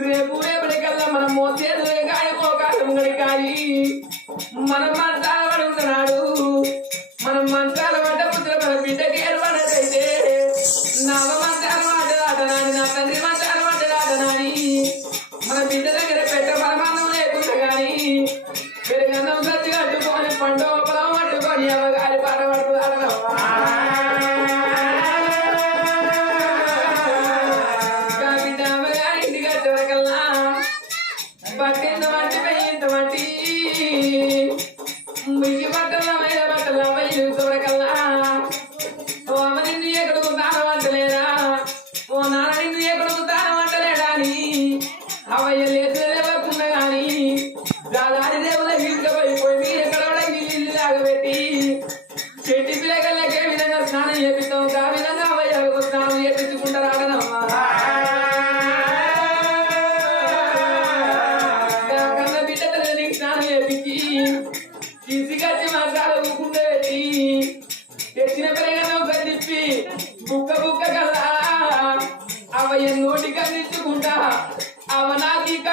రేపు రేపటికల్లా మనం మోసేది కాయమో కాయము గడికాయి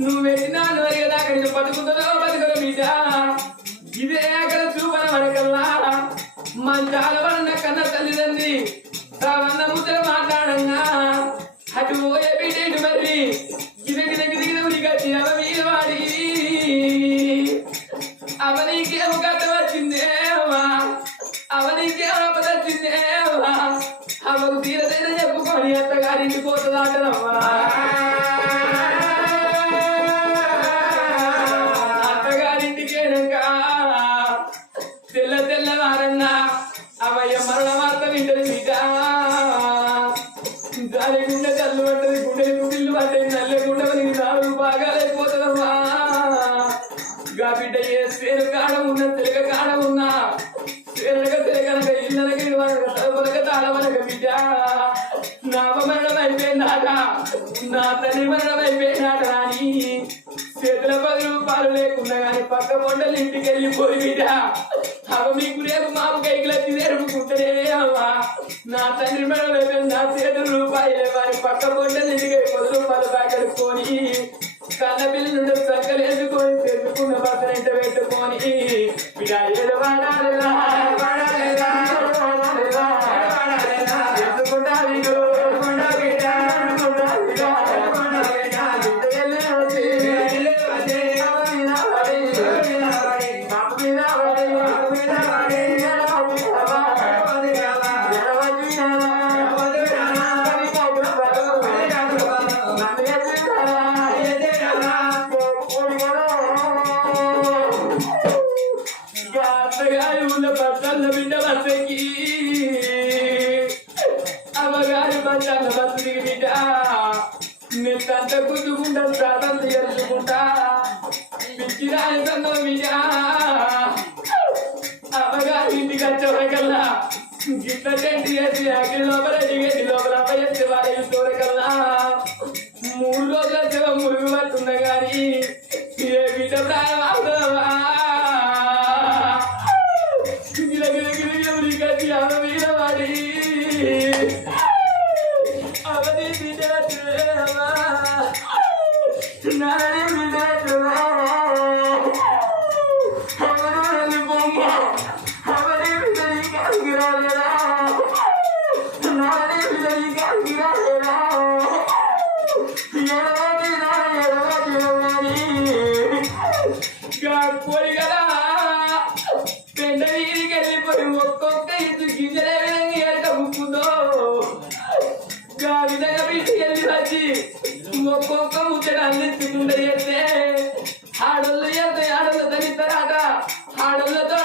నువ్వు వెళ్ళిన వరకు దాకా నేను బతుకుతానో బతుకును మీద. ఇదే అక్కడ చూపన వరకల్లా. మంచాల వలన కన్న తల్లిదండ్రి రావన్న ముద్దర మాట్లాడన్నా అటు పోయే బిడ్డ మరి? గిదగి దిగి దిగిన ఉడిగట్టి అవమీ వాడి. అవనీకేం కథ గా బిడ్డ ఏ స్వేరు కాడ ఉన్నా తిరగ కాడ ఉన్నా. స్వేరుగా తిరగనక ఇల్లనక ఇవ్వనక తలవనక తాళవనక బిడ్డ. నావ మరణం అయిపోయిందాట నా తల్లి మరణం అయిపోయిందాట రాని చేతుల పది రూపాయలు లేకుండా కానీ పక్క పొండలు ఇంటికి వెళ్ళిపోయి బిడ్డ. అవ మీకు రేపు మాకు కైకిల తిరేపుకుంటేనే అమ్మా నా తల్లి మరణం అయిపోయింది నా చేతుల రూపాయలు వారి పక్క పొండ నిన్నంత గుద్దుకుంటా ప్రాణం తెలుసుకుంటా పిచ్చిరాయన మీద. ఇంటికి వచ్చేవరకల్లా గిట్ల చెంటి వేసి అగ్గి లోపల దిగేసి లోపల కోరి కదా పెద్ద వీధికి వెళ్ళిపోయి ఒక్కొక్క ఇటు గింజలే ఎంత ముక్కుందో ఆ ఆడోళ్ళు చేస్తే ఆడోళ్ళు ఆడోళ్ళతో